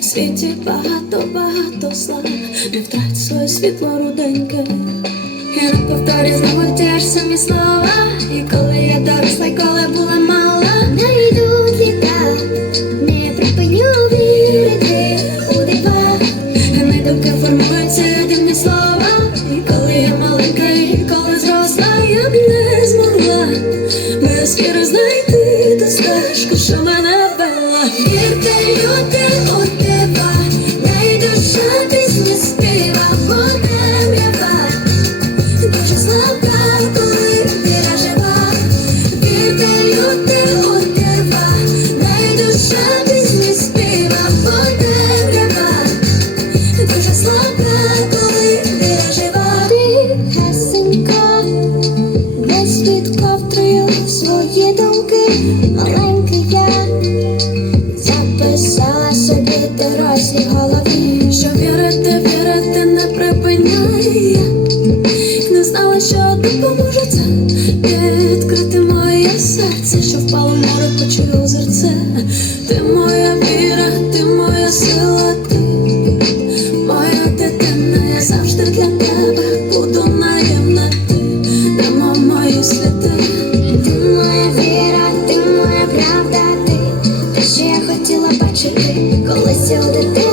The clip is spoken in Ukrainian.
В світі багато, багато зла, не втрать своє світло руденьке. І не повторюй знову ті ж самі слова. І коли я доросла, й коли була мала, Не йдуть літа, не припиню вірити у дива. не думки формуються дивні слова. І коли я маленька, і коли зросла, я б не змогла без віри знайти ту стежку, що мене вірити, вірити не припиняє. Не знала, що допоможе це серце, що впало море, почує озерце. Ти моя віра, ти моя сила, ти моя дитина, я завжди для тебе буду наївна, ти нема мої сліди. Ти моя віра, ти моя правда, ти те, що я хотіла бачити, колись у дитинстві